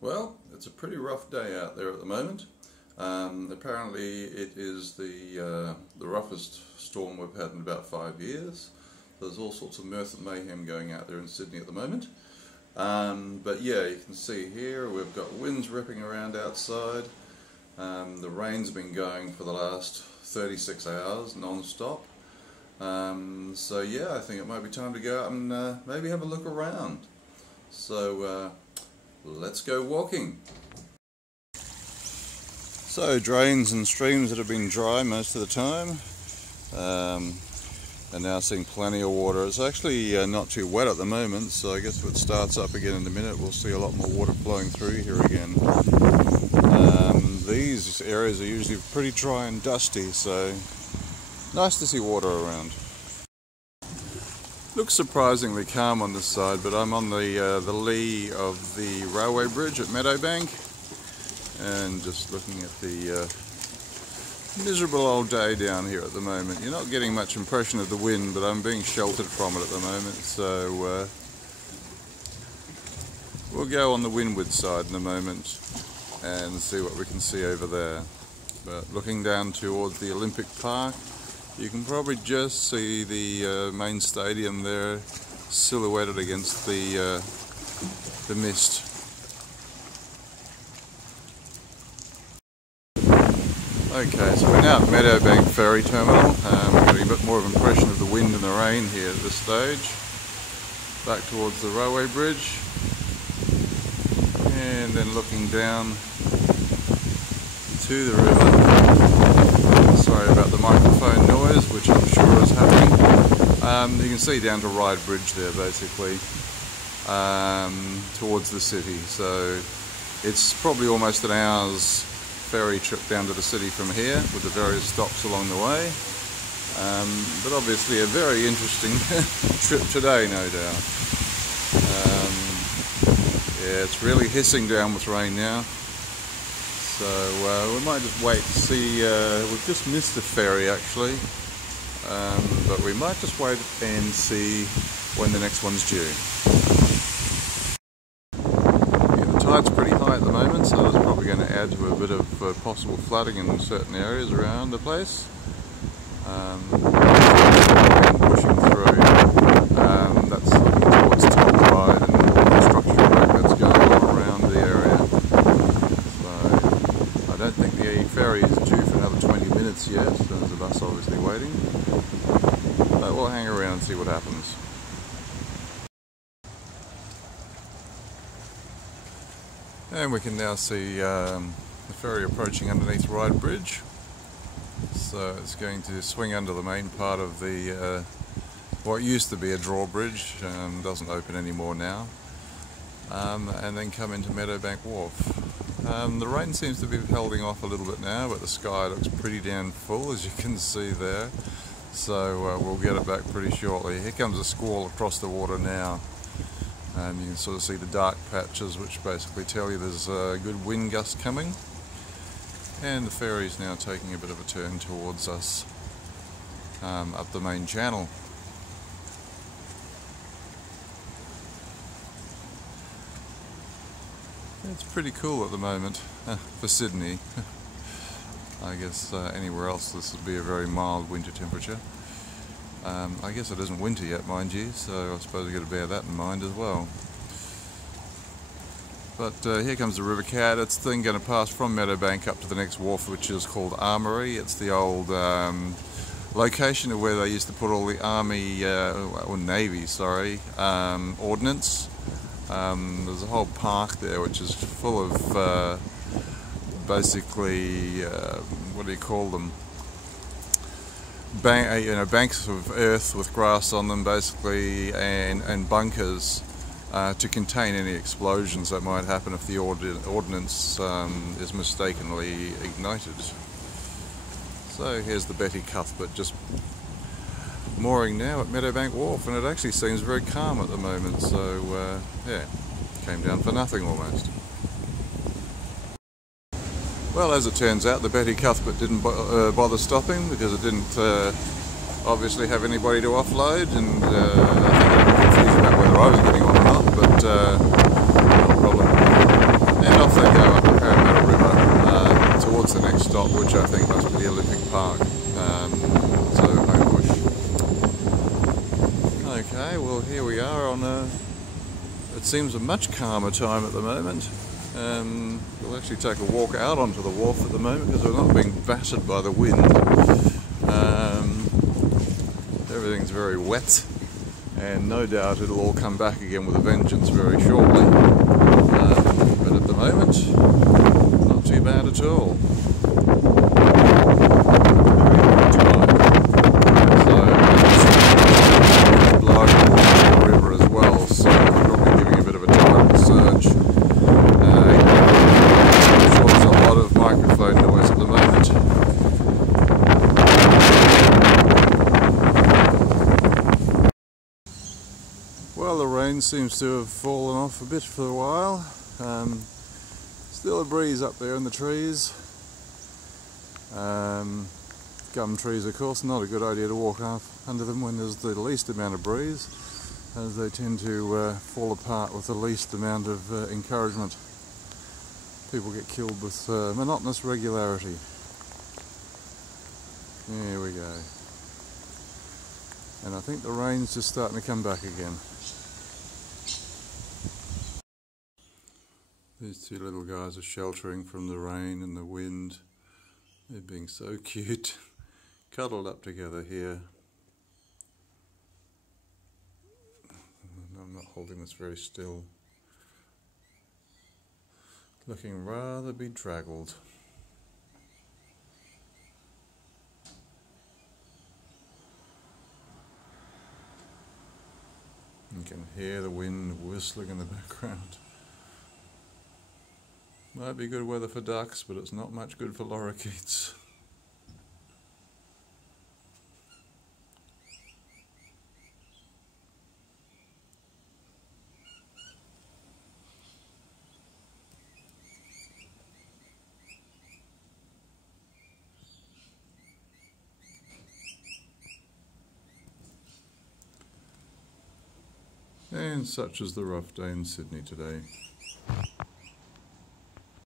Well, it's a pretty rough day out there at the moment. Apparently it is the roughest storm we've had in about 5 years. There's all sorts of mirth and mayhem going out there in Sydney at the moment. But yeah, you can see here we've got winds ripping around outside. The rain's been going for the last 36 hours non-stop. So yeah, I think it might be time to go out and maybe have a look around. So let's go walking. So drains and streams that have been dry most of the time are now seeing plenty of water. It's actually not too wet at the moment, so I guess if it starts up again in a minute we'll see a lot more water flowing through here again. These areas are usually pretty dry and dusty, so nice to see water around. Looks surprisingly calm on this side, but I'm on the lee of the railway bridge at Meadowbank and just looking at the miserable old day down here at the moment. You're not getting much impression of the wind, but I'm being sheltered from it at the moment, so we'll go on the windward side in a moment and see what we can see over there. But looking down towards the Olympic Park, you can probably just see the main stadium there silhouetted against the mist. Okay, so we're now at Meadowbank ferry terminal. We're getting a bit more of an impression of the wind and the rain here at this stage. Back towards the railway bridge, and then looking down to the river. Sorry about the microphone noise, which I'm sure is happening. You can see down to Ryde Bridge there, basically, towards the city. So it's probably almost an hour's ferry trip down to the city from here, with the various stops along the way. But obviously a very interesting trip today, no doubt. Yeah, it's really hissing down with rain now. So we might just wait to see. We've just missed the ferry actually, but we might just wait and see when the next one's due. Yeah, the tide's pretty high at the moment, so it's probably going to add to a bit of possible flooding in certain areas around the place. Pushing through, that's looking towards Top Ryde and all the construction work that's going on around the area. So I don't think the ferry is due for another 20 minutes yet, so there's a bus obviously waiting. But we'll hang around and see what happens. And we can now see the ferry approaching underneath Ryde Bridge. So it's going to swing under the main part of the what used to be a drawbridge, doesn't open anymore now, and then come into Meadowbank Wharf. The rain seems to be holding off a little bit now, but the sky looks pretty damn full, as you can see there. So we'll get it back pretty shortly. Here comes a squall across the water now. You can sort of see the dark patches, which basically tell you there's a good wind gust coming. And the ferry's now taking a bit of a turn towards us up the main channel. It's pretty cool at the moment for Sydney. I guess anywhere else this would be a very mild winter temperature. I guess it isn't winter yet, mind you, so I suppose we've got to bear that in mind as well. But here comes the River Cat. It's then going to pass from Meadowbank up to the next wharf, which is called Armoury. It's the old location of where they used to put all the Army, or Navy, sorry, ordnance. There's a whole park there which is full of basically, what do you call them? Banks of earth with grass on them, basically, and bunkers to contain any explosions that might happen if the ordnance is mistakenly ignited. So here's the Betty Cuthbert just mooring now at Meadowbank Wharf, and it actually seems very calm at the moment, so yeah, came down for nothing almost. Well, as it turns out, the Betty Cuthbert didn't bother stopping because it didn't obviously have anybody to offload, and I think I was confused about whether I was getting on or not, but no problem. And off they go up the Parramatta River towards the next stop, which I think must be the Olympic Park. So Homebush. Okay, well here we are on it seems a much calmer time at the moment. We'll actually take a walk out onto the wharf at the moment because we're not being battered by the wind. Everything's very wet, and no doubt it'll all come back again with a vengeance very shortly. But at the moment, not too bad at all. So, blowing along the river as well, so probably giving a bit of a tidal surge. There's a lot of microphone noise at the moment. Well, the rain seems to have fallen off a bit for a while. Still a breeze up there in the trees. Gum trees, of course, not a good idea to walk up under them when there's the least amount of breeze, as they tend to fall apart with the least amount of encouragement. People get killed with monotonous regularity. There we go. And I think the rain's just starting to come back again. These two little guys are sheltering from the rain and the wind. They're being so cute, cuddled up together here. I'm not holding this very still. Looking rather bedraggled. You can hear the wind whistling in the background. Might be good weather for ducks, but it's not much good for lorikeets. And such is the rough day in Sydney today.